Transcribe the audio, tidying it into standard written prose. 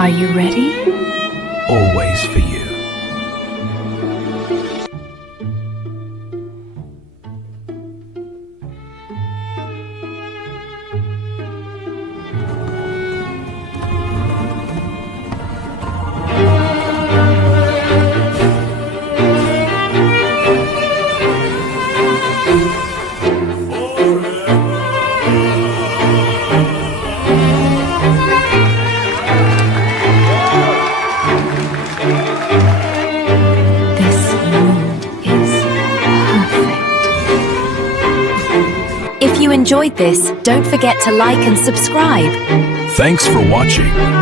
Are you ready? Always for you. If you enjoyed this, don't forget to like and subscribe. Thanks for watching.